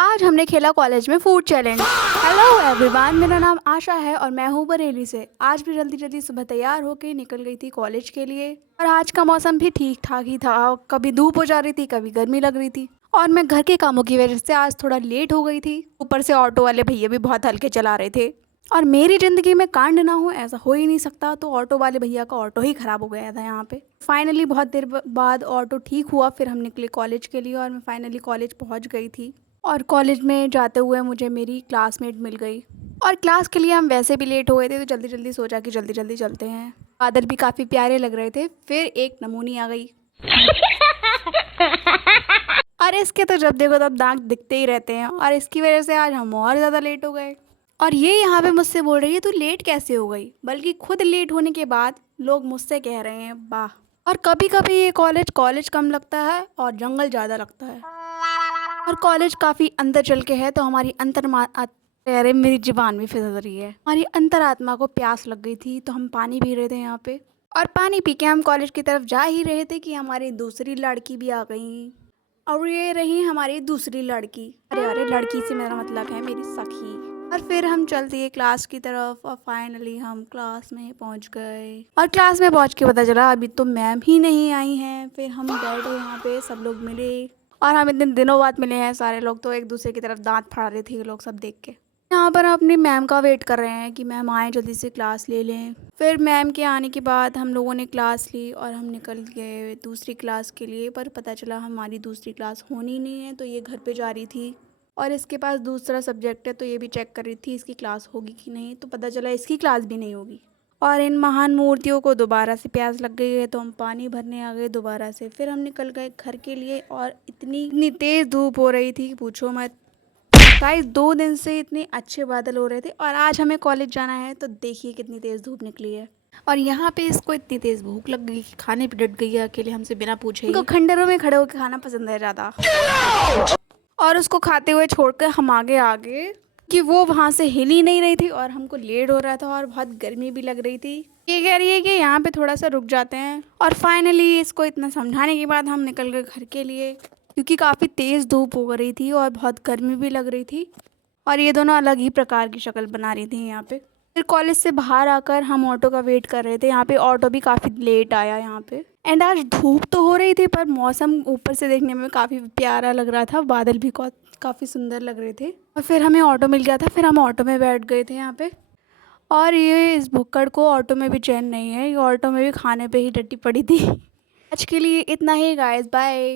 आज हमने खेला कॉलेज में फूड चैलेंज। हेलो एवरीवन, मेरा नाम आशा है और मैं हूँ बरेली से। आज भी जल्दी जल्दी सुबह तैयार होकर निकल गई थी कॉलेज के लिए। और आज का मौसम भी ठीक ठाक ही था, कभी धूप हो जा रही थी, कभी गर्मी लग रही थी। और मैं घर के कामों की वजह से आज थोड़ा लेट हो गई थी। ऊपर से ऑटो वाले भैया भी बहुत हल्के चला रहे थे। और मेरी ज़िंदगी में कांड ना हो ऐसा हो ही नहीं सकता, तो ऑटो वाले भैया का ऑटो ही ख़राब हो गया था यहाँ पे। फाइनली बहुत देर बाद ऑटो ठीक हुआ, फिर हम निकले कॉलेज के लिए और मैं फाइनली कॉलेज पहुँच गई थी। और कॉलेज में जाते हुए मुझे मेरी क्लासमेट मिल गई। और क्लास के लिए हम वैसे भी लेट हो गए थे, तो जल्दी जल्दी सोचा कि जल्दी जल्दी चलते हैं। बादल भी काफ़ी प्यारे लग रहे थे। फिर एक नमूनी आ गई। और इसके तो जब देखो तब दांत दिखते ही रहते हैं, और इसकी वजह से आज हम और ज़्यादा लेट हो गए। और ये यहाँ पे मुझसे बोल रही है तू लेट कैसे हो गई, बल्कि खुद लेट होने के बाद लोग मुझसे कह रहे हैं वाह। और कभी कभी ये कॉलेज कॉलेज कम लगता है और जंगल ज़्यादा लगता है। और कॉलेज काफ़ी अंदर चल के है, तो हमारी अरे मेरी ज़ुबान भी फिसल रही है। हमारी अंतरात्मा को प्यास लग गई थी, तो हम पानी पी रहे थे यहाँ पे। और पानी पी के हम कॉलेज की तरफ जा ही रहे थे कि हमारी दूसरी लड़की भी आ गई। और ये रही हमारी दूसरी लड़की। अरे अरे, लड़की से मेरा मतलब है मेरी सखी। और फिर हम चल दिए क्लास की तरफ, और फाइनली हम क्लास में पहुंच गए। और क्लास में पहुंच के पता चला अभी तो मैम ही नहीं आई हैं। फिर हम बैठे यहाँ पे, सब लोग मिले। और हम इतने दिनों बाद मिले हैं सारे लोग, तो एक दूसरे की तरफ दांत फाड़ रहे थे ये लोग सब देख के। यहाँ पर हम अपनी मैम का वेट कर रहे हैं कि मैम आए जल्दी से क्लास ले लें। फिर मैम के आने के बाद हम लोगों ने क्लास ली और हम निकल गए दूसरी क्लास के लिए। पर पता चला हमारी दूसरी क्लास होनी नहीं है, तो ये घर पे जा रही थी। और इसके पास दूसरा सब्जेक्ट है, तो ये भी चेक कर रही थी इसकी क्लास होगी कि नहीं। तो पता चला इसकी क्लास भी नहीं होगी। और इन महान मूर्तियों को दोबारा से प्यास लग गई है, तो हम पानी भरने आ गए दोबारा से। फिर हम निकल गए घर के लिए, और इतनी तेज़ धूप हो रही थी पूछो मत। गाइस 2 दिन से इतने अच्छे बादल हो रहे थे, और आज हमें कॉलेज जाना है, तो देखिए कितनी तेज़ धूप निकली है। और यहाँ पे इसको इतनी तेज़ भूख लग गई कि खाने पे डट गई है अकेले हमसे बिना पूछे ही। इनको खंडरों में खड़े होकर खाना पसंद है ज़्यादा। और उसको खाते हुए छोड़कर हम आगे आगे कि वो वहाँ से हिल ही नहीं रही थी, और हमको लेट हो रहा था और बहुत गर्मी भी लग रही थी। ये कह रही है कि यहाँ पे थोड़ा सा रुक जाते हैं। और फाइनली इसको इतना समझाने के बाद हम निकल गए घर के लिए, क्योंकि काफ़ी तेज़ धूप हो रही थी और बहुत गर्मी भी लग रही थी। और ये दोनों अलग ही प्रकार की शक्ल बना रही थी यहाँ पे। फिर कॉलेज से बाहर आकर हम ऑटो का वेट कर रहे थे। यहाँ पे ऑटो भी काफ़ी लेट आया यहाँ पे। एंड आज धूप तो हो रही थी, पर मौसम ऊपर से देखने में काफ़ी प्यारा लग रहा था। बादल भी काफ़ी सुंदर लग रहे थे। और फिर हमें ऑटो मिल गया था, फिर हम ऑटो में बैठ गए थे यहाँ पे। और ये इस भुक्कड़ को ऑटो में भी चैन नहीं है, ये ऑटो में भी खाने पे ही डटी पड़ी थी। आज के लिए इतना ही गाइस, बाय।